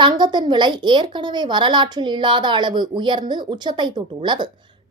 தங்கத்தின் விலை ஏற்கனவே வரலாற்றில் இல்லாத அளவு உயர்ந்து உச்சத்தை தொட்டுள்ளது.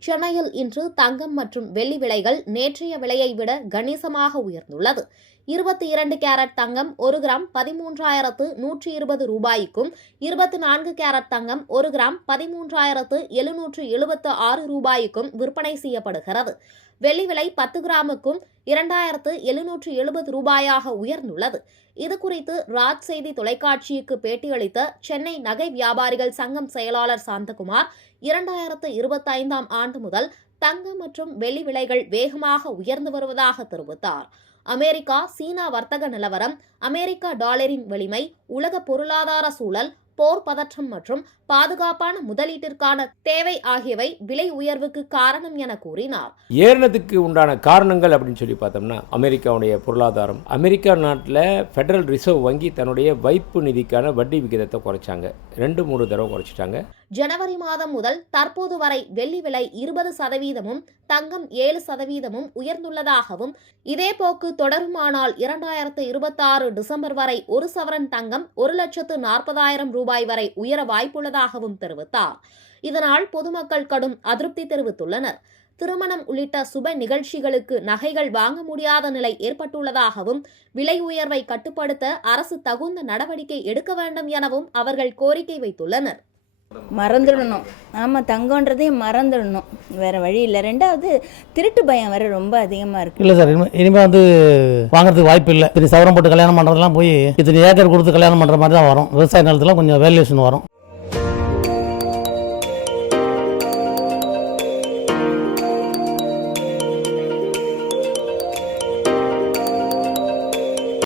சென்னையில் இன்று தங்கம் மற்றும் வெள்ளி விலைகள் நேற்றைய விலையை விட கணிசமாக உயர்ந்துள்ளது. 22 கேரட் தங்கம் 1 கிராம் 13,120 ரூபாய்க்கும், 24 கேரட் தங்கம் 1 கிராம் 13,776 ரூபாய்க்கும் விற்பனை செய்யப்படுகிறது. வெள்ளி விலை 10 கிராமுக்கும் 2,770 ரூபாயாக உயர்ந்துள்ளது. இதுகுறித்து ராஜ் செய்தி தொலைக்காட்சிக்கு பேட்டியளித்த சென்னை நகை வியாபாரிகள் சங்கம் செயலாளர் சாந்தகுமார், 2025ஆம் ஆண்டு முதல் தங்கம் மற்றும் வெள்ளி விலைகள் வேகமாக உயர்ந்து வருவதாக தெரிவித்தார். அமெரிக்கா சீனா வர்த்தக நிலவரம், அமெரிக்க டாலரின் வலிமை, உலக பொருளாதார சூழல், போர் பதற்றம் மற்றும் பாதுகாப்பான முதலீட்டிற்கான தேவை ஆகியவை விலை உயர்வுக்கு காரணம் என கூறினார். ஏறினதுக்கு உண்டான காரணங்கள் அப்படின்னு சொல்லி பார்த்தோம்னா, அமெரிக்காவுடைய பொருளாதாரம், அமெரிக்கா நாட்டில் ஃபெடரல் ரிசர்வ் வங்கி தன்னுடைய வைப்பு நிதிக்கான வட்டி விகிதத்தை குறைச்சாங்க. 2-3 தடவை குறைச்சிட்டாங்க. ஜனவரி மாதம் முதல் தற்போது வரை வெள்ளி விலை 20%, தங்கம் 7% உயர்ந்துள்ளதாகவும், இதே போக்கு தொடருமானால் 2026 டிசம்பர் வரை 1 சவரன் தங்கம் 1,40,000 ரூபாய் வரை உயர வாய்ப்புள்ளதாகவும் தெரிவித்தார். இதனால் பொதுமக்கள் கடும் அதிருப்தி தெரிவித்துள்ளனர். திருமணம் உள்ளிட்ட சுப நிகழ்ச்சிகளுக்கு நகைகள் வாங்க முடியாத நிலை ஏற்பட்டுள்ளதாகவும், விலை உயர்வை கட்டுப்படுத்த அரசு தகுந்த நடவடிக்கை எடுக்க வேண்டும் எனவும் அவர்கள் கோரிக்கை வைத்துள்ளனர். மறந்துடணும். ஆமாம், தங்கன்றதே மறந்துடணும், வேறு வழி இல்லை. ரெண்டாவது, திருட்டு பயம் வேறு ரொம்ப அதிகமாக இருக்குது. இல்லை சார், இனிமேல் வாங்குறதுக்கு வாய்ப்பு இல்லை. சவரம் போட்டு கல்யாணம் பண்ணுறதுலாம் போய் இத்தனை ஏக்கர் கொடுத்து கல்யாணம் பண்ணுற மாதிரி தான் வரும். விவசாய நிலத்தில் கொஞ்சம் வேல்யூஷன் வரும்.